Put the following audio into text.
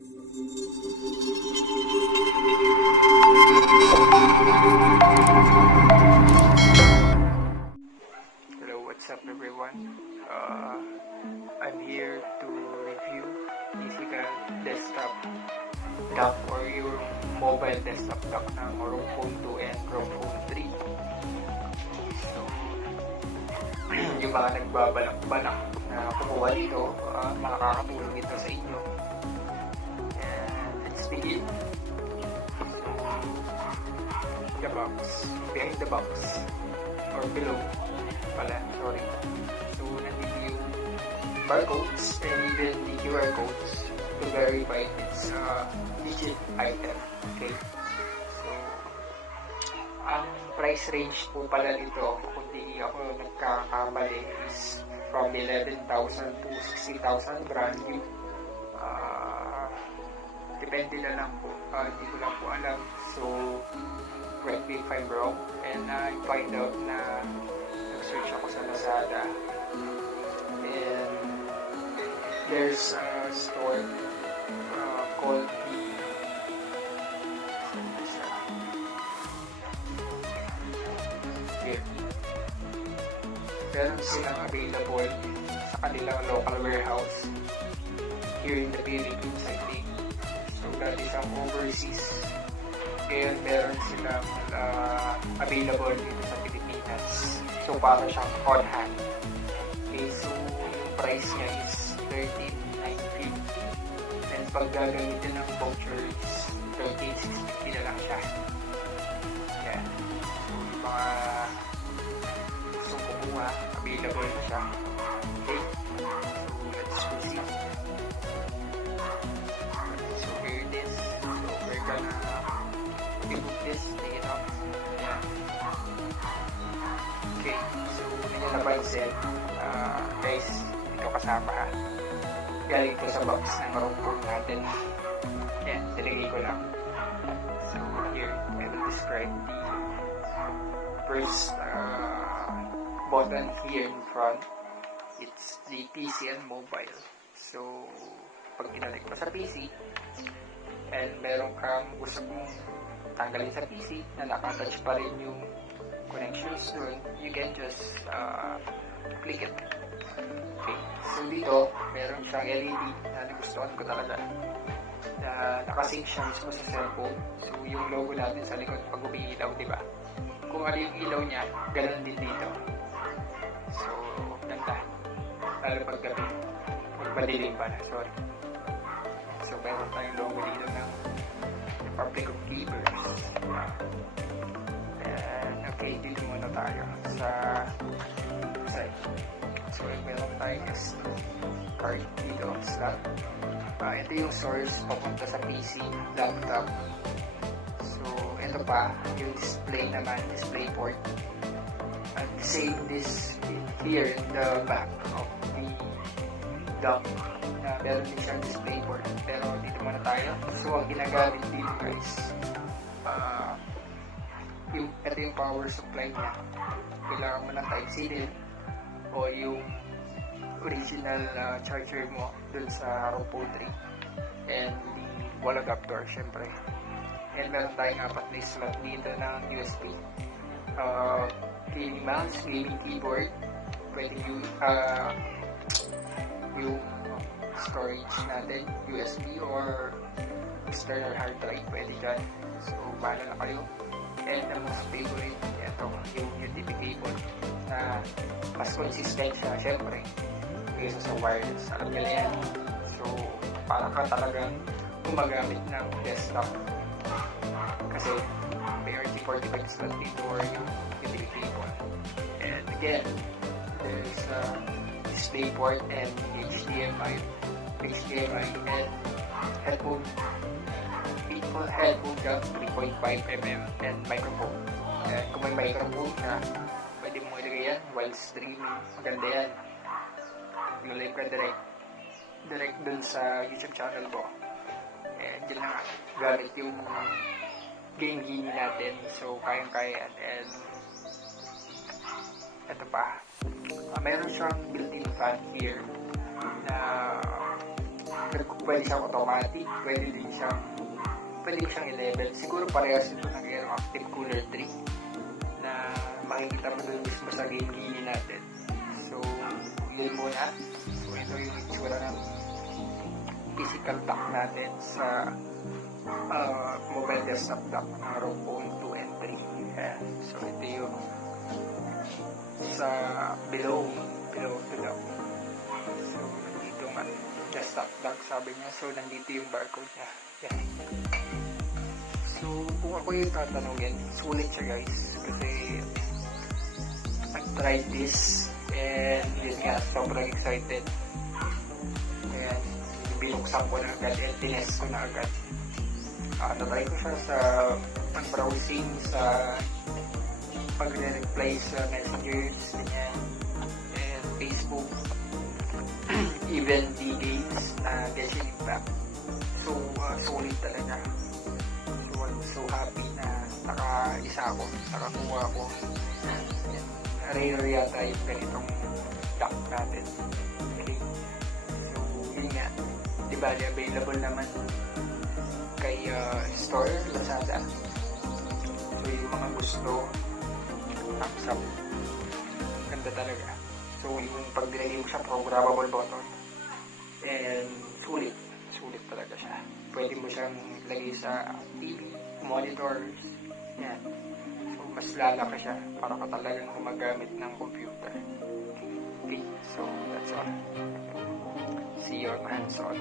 Hello, what's up everyone? I'm here to review physical desktop dock or your mobile desktop dock ng ROG Phone 2 and ROG Phone 3. So, yung mga nagbabalak-balak na kumuha dito, makakatulong ito sa inyo. And let's begin. So, the box, behind the box, or below pala, sorry. So, nandito yung barcodes and even the QR codes to verify it's legit item. Okay? So, ang price range po pala nito, kung di ako nagkakamali, is from 11,000 to 60,000 brand new. Depende na lang po. Hindi ko lang po alam. So, correct me if I'm wrong. And I find out na nag-search ako sa Lazada. And there's a store called here. Meron silang available sa kanilang local warehouse here in the Philippines, I think. So that is ang overseas. Ngayon meron silang available dito sa Pilipinas. So para siyang on hand. Okay, so yung price niya is 13.90. And pag gagamitin ng voucher is 13.650 na lang siya. Yan. So yung mga gustong kumuha, available na siya. Okay. So let's proceed. So here it is. So we're gonna remove this, take it off. Yan. Okay. So yun yung napansin. Guys, ito kasama ha. Galing po sa box ng ROG Phone natin. Yan, nilagay ko lang. So here, I will describe the first button here in front. It's the PC and mobile. So, pag kinalik mo sa PC, and meron kang gusto mong tanggalin sa PC na nakatouch pa rin yung connections doon, you can just click it. Okay. So dito, meron siyang LED na nagustuhan ko talaga na nakasync siya mismo sa cellphone. So yung logo natin sa likod pag umiilaw, diba? Kung ano yung ilaw niya, ganun din dito. So, ganda. Lalo pag gabi. Pag madilim pa na, sorry. So meron tayong logo dito ng Republic of Gamers. And okay, dito muna tayo sa side. So, meron tayong SD card dito, slot. Ito yung source papunta sa PC, laptop. So, ito pa, yung display naman, display port. And same this here in the back of the dock. Meron din siyang display port. Pero dito muna tayo. So, ang ginagamit dito guys, ito yung power supply niya. Kailangan mo ng Type-C din o yung original charger mo dun sa ROG Phone 3 and the wall adapter syempre. And meron tayong 4 na slot dito ng USB, gaming mouse, gaming keyboard, pwede yung storage natin, USB or external hard drive, pwede dyan. So bahala na kayo. And the most favorite, ito, yung USB cable na mas consistent siya, syempre, kaysa sa wireless. Alam nyo na yan. So, para ka talagang gumagamit ng desktop. Kasi, may RT45 slot dito or yung USB cable. And again, there's a display port and HDMI and headphone jack 3.5mm and microphone. And kung may microphone na, pwede mo ilagay yan while streaming. Maganda yan. Live ka direct dun sa YouTube channel ko. And yun lang, gamit yung game genie natin. So, kayang-kaya yan. And ito pa. Mayroon siyang built-in fan here na pwede siyang automatic, pwede siyang i-level. Siguro parehas ito ng Aero Active Cooler 3 na makikita mo doon mismo sa game gini natin. So, yun muna. So, ito yung itsura ng physical dock natin sa mobile desktop dock ng ROG Phone 2 and 3. Ayan. So, ito yung sa below. So, nandito nga desktop dock sabi niya. So, nandito yung barcode niya. Yan. So, kung ako yung tatanungin, sulit siya guys. Kasi, I've tried this and yun nga, sobrang excited. Ayan, binuksan ko na agad and tinest ko na agad. Natry ko siya sa pag-browsing, sa pagre-reply sa messengers, ganyan, and Facebook, even the games na Genshin Impact. So, solid talaga. So, I'm so happy na nakakuha ko. Rare yata yung ganitong dock natin. Okay. So, yun nga. Diba, available naman kay store, Lazada. So, yung mga gusto, thumbs up. Ganda talaga. So, yung pag dinagay mo siya, programmable button. And, sulit talaga siya. Pwede mo siyang lagay sa TV, monitors, yan. So, mas lalaki siya para ka talagang gumagamit ng computer. Okay, so that's all. See you on hands-on.